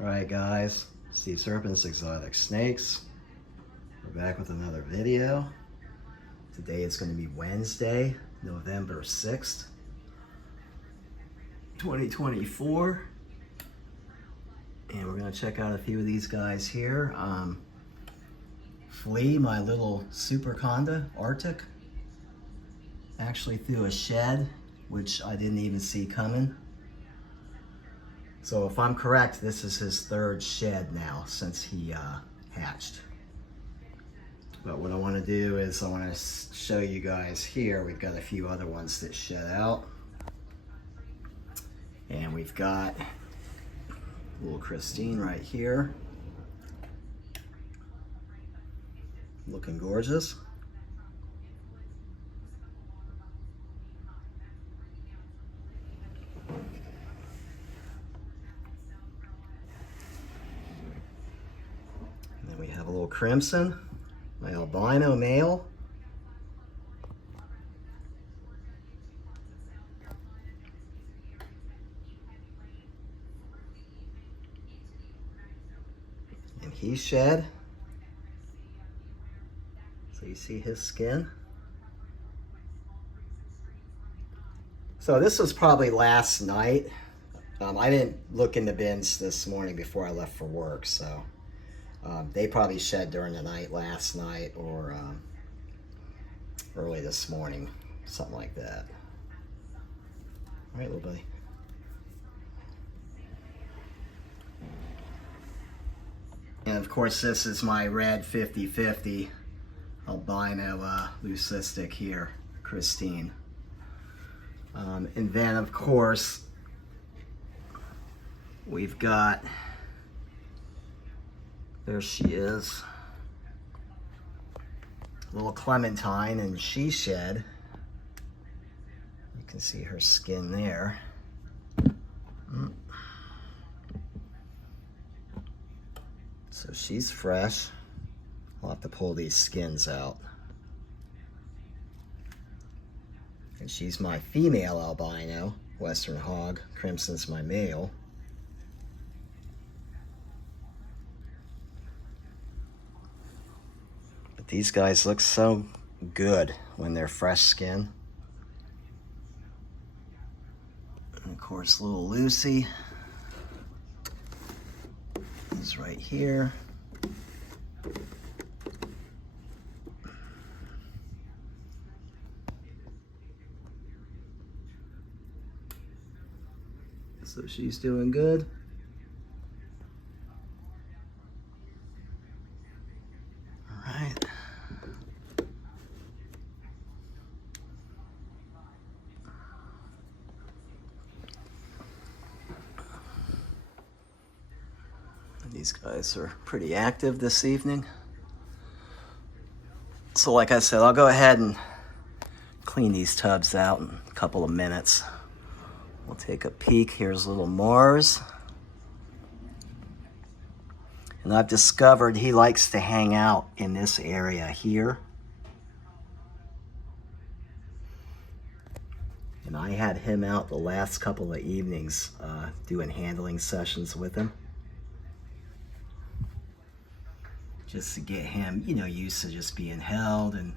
Alright guys, C-Serpents, exotic snakes. We're back with another video. Today it's going to be Wednesday, November 6th, 2024. And we're going to check out a few of these guys here. Flea, my little Superconda Arctic, actually threw a shed, which I didn't even see coming. So if I'm correct, this is his third shed now since he hatched. But what I want to do is I want to show you guys here. We've got a few other ones that shed out. And we've got little Christine right here. Looking gorgeous. And then we have a little Crimson, my albino male. And he shed. So you see his skin. So this was probably last night. I didn't look in the bins this morning before I left for work, so they probably shed during the night last night or early this morning, something like that. All right, little buddy. And of course, this is my red 50/50 albino leucistic here, Christine. And then, of course, we've got, there she is, little Clementine, and she shed. You can see her skin there. So she's fresh. I'll have to pull these skins out. And she's my female albino, Western Hog. Crimson's my male. But these guys look so good when they're fresh skin. And of course, little Lucy is right here. So she's doing good. All right. These guys are pretty active this evening. So like I said, I'll go ahead and clean these tubs out in a couple of minutes. We'll take a peek. Here's little Mars. And I've discovered he likes to hang out in this area here. And I had him out the last couple of evenings doing handling sessions with him. Just to get him, you know, used to just being held and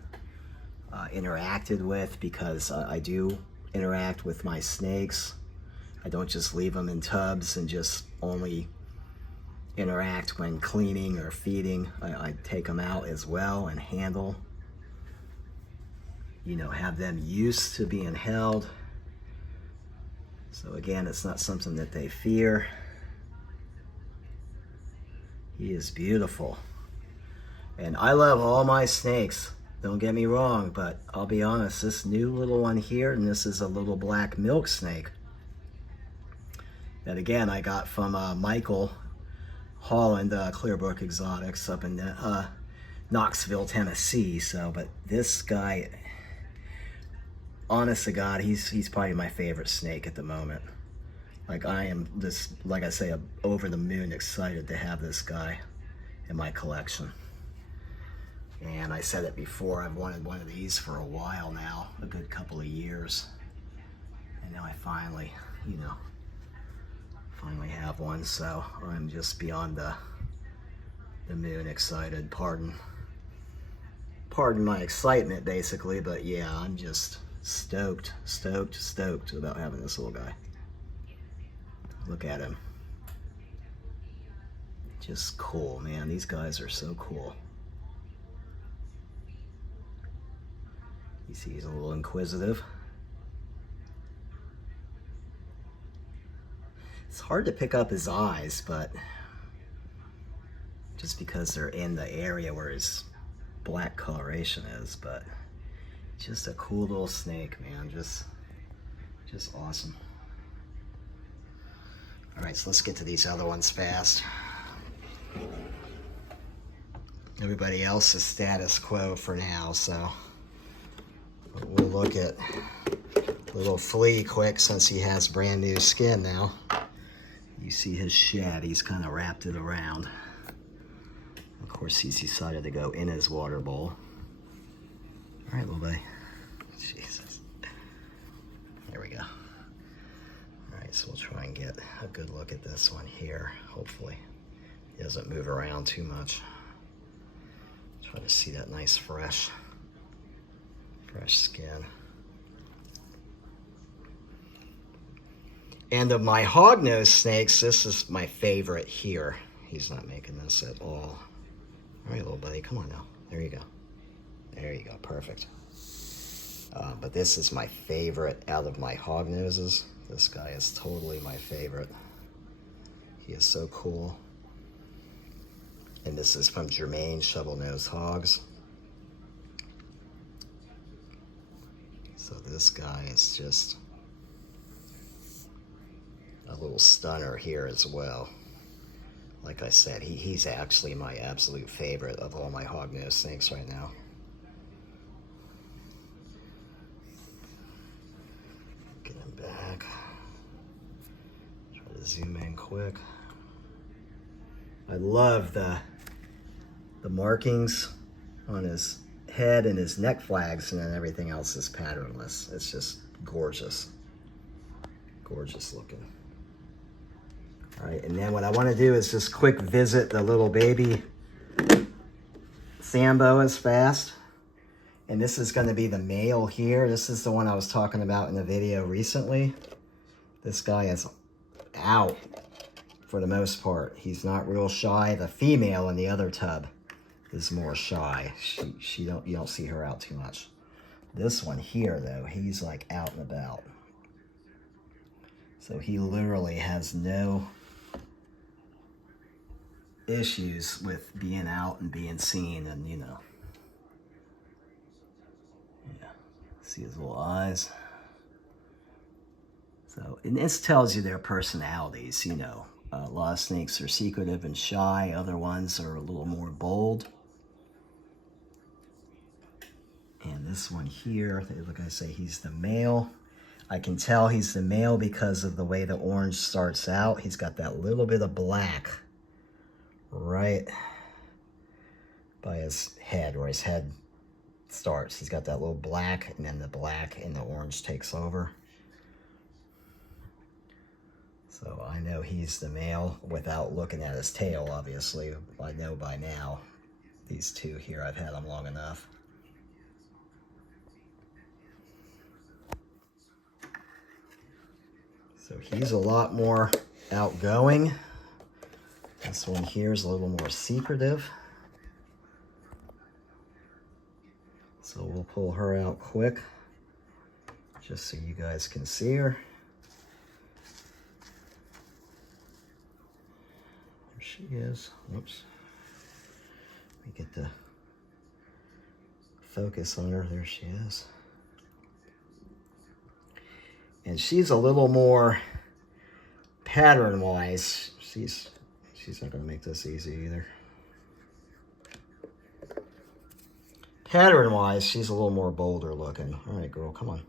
interacted with, because I do interact with my snakes. I don't just leave them in tubs and just only interact when cleaning or feeding. I take them out as well and handle, you know, have them used to being held. So again, it's not something that they fear. He is beautiful. And I love all my snakes, don't get me wrong, but I'll be honest, this new little one here, and this is a little black milk snake that again I got from Michael Holland, Clearbrook Exotics up in Knoxville, Tennessee. So, but this guy, honest to God, he's probably my favorite snake at the moment. Like, I am just, like I say, over the moon excited to have this guy in my collection. And I said it before, I've wanted one of these for a while now, a good couple of years. And now I finally, you know, finally have have one, so I'm just beyond the moon excited. Pardon my excitement, basically, but yeah, I'm just stoked about having this little guy. Look at him. Just cool, man. These guys are so cool. You see he's a little inquisitive. It's hard to pick up his eyes, but just because they're in the area where his black coloration is, but just a cool little snake, man. Just awesome. All right, so let's get to these other ones fast. Everybody else is status quo for now, so we'll look at little Flea quick since he has brand new skin now. You see his shed, he's kind of wrapped it around. Of course, he's decided to go in his water bowl. All right, little buddy. Jesus. There we go. All right, so we'll try and get a good look at this one here. Hopefully, he doesn't move around too much. Try to see that nice fresh skin. And of my hognose snakes, this is my favorite here. He's not making this at all. All right, little buddy, come on now. There you go. There you go, perfect. But this is my favorite out of my hognoses. This guy is totally my favorite. He is so cool. And this is from Germain Shovel-Nosed Hogs. So this guy is just a little stunner here as well. Like I said, he's actually my absolute favorite of all my hognose snakes right now. Get him back. Try to zoom in quick. I love the markings on his head and his neck flags, and then everything else is patternless. It's just gorgeous. Gorgeous looking. All right, and then what I want to do is just quick visit the little baby Samboas fast. And this is going to be the male here. This is the one I was talking about in the video recently. This guy is out for the most part. He's not real shy. The female in the other tub is more shy. You don't see her out too much. This one here, though, he's like out and about. So he literally has no issues with being out and being seen, and you know. Yeah. See his little eyes. So, and this tells you their personalities, you know. A lot of snakes are secretive and shy. Other ones are a little more bold. And this one here, like I say, he's the male. I can tell he's the male because of the way the orange starts out. He's got that little bit of black right by his head, where his head starts. He's got that little black, and then the black and the orange takes over. So I know he's the male without looking at his tail, obviously. I know by now. These two here, I've had them long enough. So he's a lot more outgoing. This one here is a little more secretive. So we'll pull her out quick, just so you guys can see her. There she is. Whoops. Let me get the focus on her. There she is. And she's a little more pattern-wise. She's not going to make this easy either. Pattern-wise, she's a little more bolder looking. All right, girl, come on.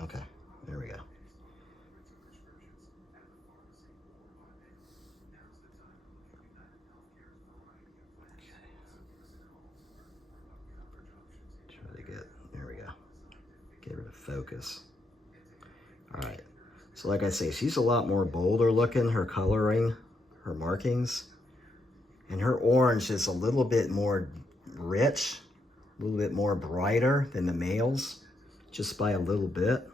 Okay, there we go. Try to get, there we go. Get rid of focus. All right, So like I say, she's a lot more bolder looking, her coloring, her markings. And her orange is a little bit more rich, a little bit more brighter than the males, just by a little bit.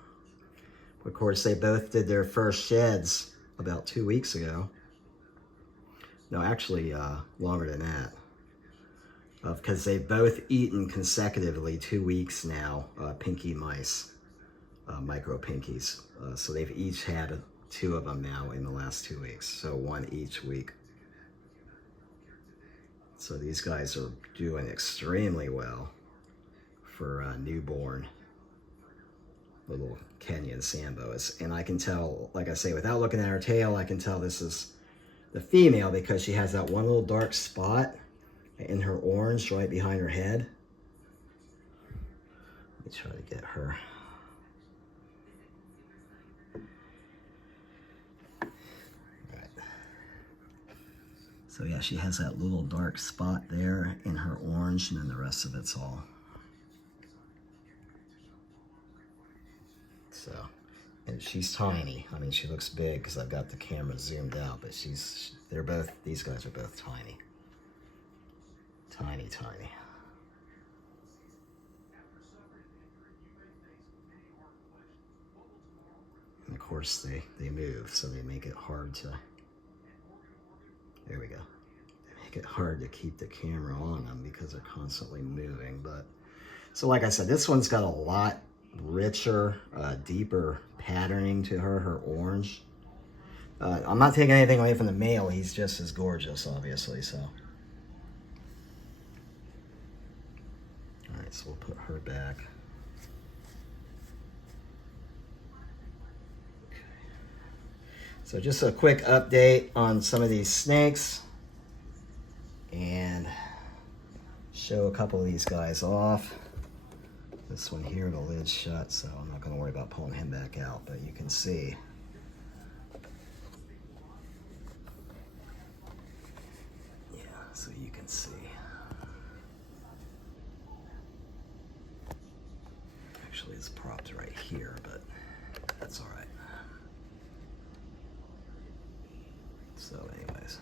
Of course, they both did their first sheds about 2 weeks ago. No, actually longer than that. Because they've both eaten consecutively 2 weeks now, pinky mice, micro pinkies. So they've each had 2 of them now in the last 2 weeks. So 1 each week. So these guys are doing extremely well for newborn little Kenyan Sambos. And I can tell, like I say, without looking at her tail, I can tell this is the female because she has that one little dark spot in her orange right behind her head. Let me try to get her. Right. So yeah, she has that little dark spot there in her orange, and then the rest of it's all. So, and she's tiny. I mean, she looks big because I've got the camera zoomed out, but these guys are both tiny. Tiny, tiny. And of course, they move, so they make it hard to, there we go. They make it hard to keep the camera on them because they're constantly moving. But, so like I said, this one's got a lot richer, deeper patterning to her orange. I'm not taking anything away from the male. He's just as gorgeous, obviously, so. All right, so we'll put her back. Okay. So just a quick update on some of these snakes and show a couple of these guys off. This one here, the lid's shut, so I'm not going to worry about pulling him back out, but you can see. Yeah, so you can see. Actually, it's propped right here, but that's all right. So anyways.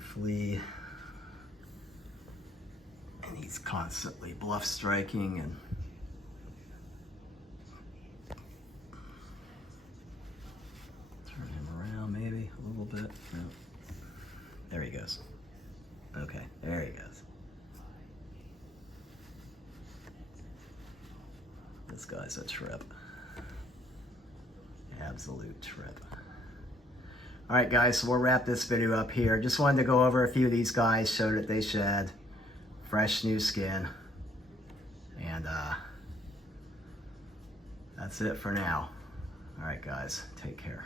Flea, and he's constantly bluff striking and turn him around maybe a little bit. No. There he goes. Okay, there he goes. This guy's a trip. Absolute trip. All right, guys, so we'll wrap this video up here. Just wanted to go over a few of these guys, show that they shed fresh new skin. And that's it for now. All right, guys, take care.